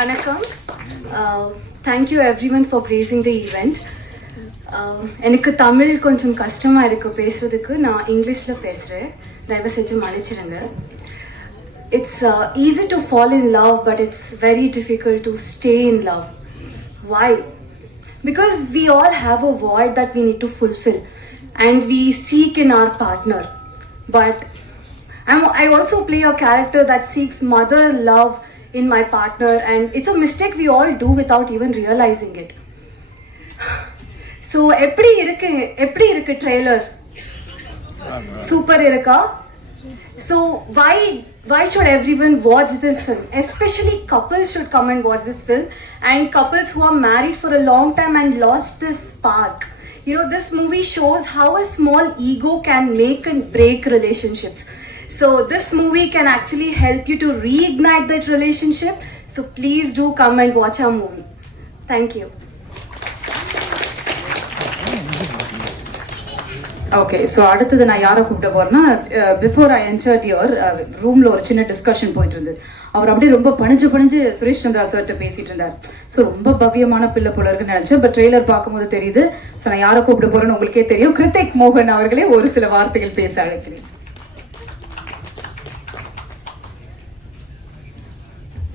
வணக்கம். Thank you everyone for praising the event. எனக்கு தமிழ் கொஞ்சம் கஷ்டமாக இருக்குது பேசுகிறதுக்கு. நான் இங்கிலீஷில் பேசுகிறேன், தயவு செஞ்சு மன்னிச்சிடுங்க. It's easy to fall in love, but it's very difficult to stay in love. Why? Because we all have a void that we need to fulfill and we seek in our partner. But I also play a character that seeks mother love in my partner, and it's a mistake we all do without even realizing it. So எப்படி இருக்கு trailer? Super இருக்கா? So why should everyone watch this film? Especially couples should come and watch this film, and couples who are married for a long time and lost this spark. You know, this movie shows how a small ego can make and break relationships. So this movie can actually help you to reignite that relationship. So please do come and watch our movie. Thank you. Okay, so அடுத்தது நான் யாரை கூப்பிட்ட போறேன்னா, before I entered your ரூம்ல ஒரு சின்ன discussion போயிட்டு இருந்தது. அவர் அப்படியே ரொம்ப பணிஞ்சு சுரேஷ் சந்திரா சார்கிட்ட பேசிட்டு இருந்தார். ஸோ ரொம்ப பவ்யமான பிள்ளை போல இருக்குன்னு நினைச்சேன். பட் ட்ரெய்லர் பார்க்கும்போது தெரியுது. ஸோ நான் யாரை கூப்பிட போறேன்னு உங்களுக்கே தெரியும். கிருத்திக் மோகன் அவர்களே ஒரு சில வார்த்தைகள் பேச அழைக்கிறேன்.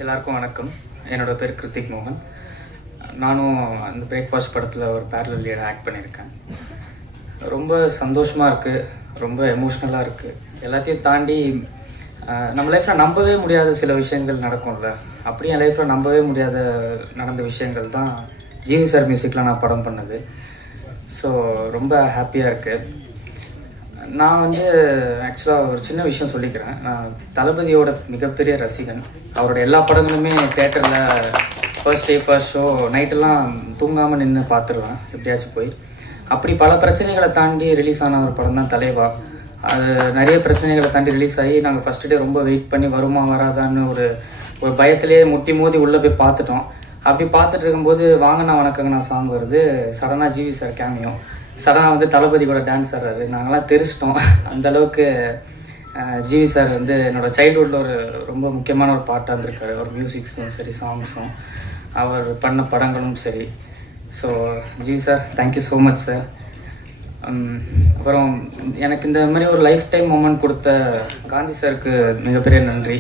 எல்லாருக்கும் வணக்கம். என்னோட பேர் கிருத்திக் மோகன். நானும் அந்த பிரேக்ஃபாஸ்ட் படத்தில் ஒரு பேரலல் லீடாக ஆக்ட் பண்ணியிருக்கேன். ரொம்ப சந்தோஷமாக இருக்குது, ரொம்ப எமோஷ்னலாக இருக்குது. எல்லாத்தையும் தாண்டி நம்ம லைஃப்பில் நம்பவே முடியாத சில விஷயங்கள் நடக்கும்ல, அப்படி என் லைஃப்பில் நம்பவே முடியாத நடந்த விஷயங்கள் தான் ஜிவி சார் மியூசிக்கில் நான் படம் பண்ணது. ஸோ ரொம்ப ஹாப்பியாக இருக்குது. நான் ஆக்சுவலாக ஒரு சின்ன விஷயம் சொல்லிக்கிறேன். நான் தளபதியோட மிகப்பெரிய ரசிகன். அவரோட எல்லா படங்களுமே தேட்டரில் ஃபர்ஸ்ட் டே ஃபர்ஸ்ட் ஷோ நைட்டெல்லாம் தூங்காமல் நின்று பார்த்துருவேன் எப்படியாச்சும் போய். அப்படி பல பிரச்சனைகளை தாண்டி ரிலீஸ் ஆன ஒரு படம் தான் தலைவா. அது நிறைய பிரச்சனைகளை தாண்டி ரிலீஸ் ஆகி நாங்கள் ஃபஸ்ட்டு டே ரொம்ப வெயிட் பண்ணி வருமா வராதான்னு ஒரு பயத்திலே முட்டி மோதி உள்ளே போய் பார்த்துட்டோம். அப்படி பார்த்துட்டு இருக்கும்போது வாங்கண்ணா வணக்கங்கண்ணா சாங் வருது. சடனாக ஜிவி சார் கேமியோ, சடனாக தளபதி கூட டான்ஸ் ஆடுறாரு. நாங்கள்லாம் தெரிச்சிட்டோம். அந்தளவுக்கு ஜிவி சார் என்னோட சைல்ட்ஹுட்டில் ஒரு ரொம்ப முக்கியமான ஒரு பாட்டாக இருந்திருக்காரு. அவர் மியூசிக்ஸும் சரி, சாங்ஸும், அவர் பண்ண படங்களும் சரி. So GV sir, thank you so much sir. அப்புறம் எனக்கு இந்த மாதிரி ஒரு லைஃப் டைம் மூமெண்ட் கொடுத்த காந்தி சாருக்கு மிகப்பெரிய நன்றி.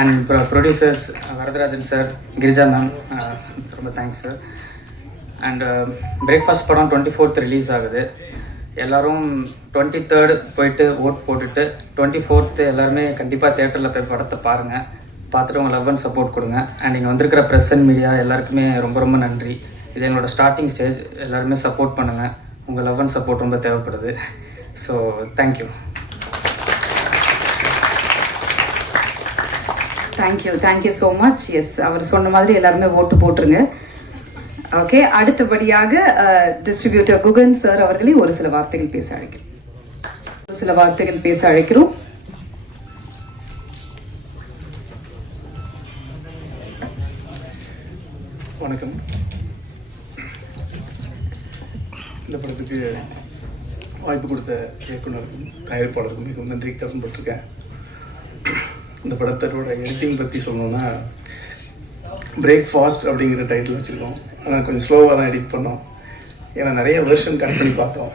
And producers Varadarajan sir, Girija ma'am, ரொம்ப தேங்க்ஸ் சார். அண்ட் பிரேக்ஃபாஸ்ட் படம் 24th ரிலீஸ் ஆகுது. எல்லோரும் 23rd போயிட்டு ஓட் போட்டுட்டு 24th எல்லாருமே கண்டிப்பாக தேட்டரில் போய் படத்தை பாருங்கள். பார்த்துட்டு உங்கள் லவ் அண்ட் சப்போர்ட் கொடுங்க. அண்ட் இங்கே வந்திருக்கிற ப்ரெஸ் அண்ட் மீடியா எல்லாருக்குமே ரொம்ப ரொம்ப நன்றி. இது எங்களோட ஸ்டார்டிங் ஸ்டேஜ். எல்லாருமே சப்போர்ட் பண்ணுங்கள். உங்கள் லவ் அண்ட் சப்போர்ட் ரொம்ப தேவைப்படுது. So thank you. Thank you so much. Yes, அவர் சொன்ன மாதிரி எல்லாருமே ஓட்டு போட்டுருங்க. ஓகே, அடுத்தபடியாக டிஸ்ட்ரிபியூட்டர் குகன் சார் அவர்களே ஒரு சில வார்த்தைகள் பேச அழைக்கிறோம். வணக்கம். இந்த படத்துக்கு வாய்ப்பு கொடுத்த இயக்குனருக்கும் தயாரிப்பாளருக்கும் மிகவும் நன்றி கடன்பட்டிருக்கேன். இந்த படத்தோட எடிட்டிங் பற்றி சொல்லணும்னா, பிரேக்ஃபாஸ்ட் அப்படிங்கிற டைட்டில் வச்சுருக்கோம். ஆனால் கொஞ்சம் ஸ்லோவாக தான் எடிட் பண்ணோம். ஏன்னா நிறைய வெர்ஷன் கட் பண்ணி பார்த்தோம்.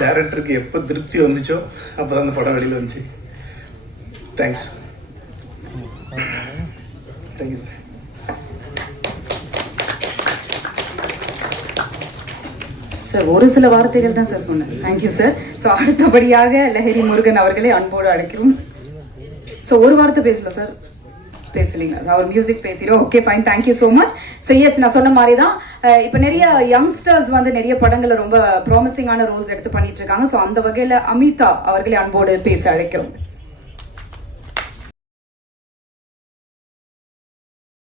டைரக்டருக்கு எப்போ திருப்தி வந்துச்சோ அப்போ தான் அந்த படம் வெளியில் வந்துச்சு. தேங்க்ஸ். Thank you sir. சார் ஒரு சில வார்த்தைகள் தான் சார் சொன்னேன். Thank you sir. ஸோ அடுத்தபடியாக லஹரி முருகன் அவர்களே அன்போடு அழைக்கிறோம். ஸோ ஒரு வார்த்தை பேசல சார், பேசலீங்களா? அவர் மியூசிக் பேசிடும். Okay, fine, thank you so much. So yes, நான் சொன்ன மாதிரி தான் இப்போ நிறைய யங்ஸ்டர்ஸ் நிறைய படங்களை ரொம்ப ப்ராமிசிங்கான ரோல்ஸ் எடுத்து பண்ணிட்டு இருக்காங்க. ஸோ அந்த வகையில் அமிதா அவர்களே அன்போடு பேச அழைக்கிறோம்.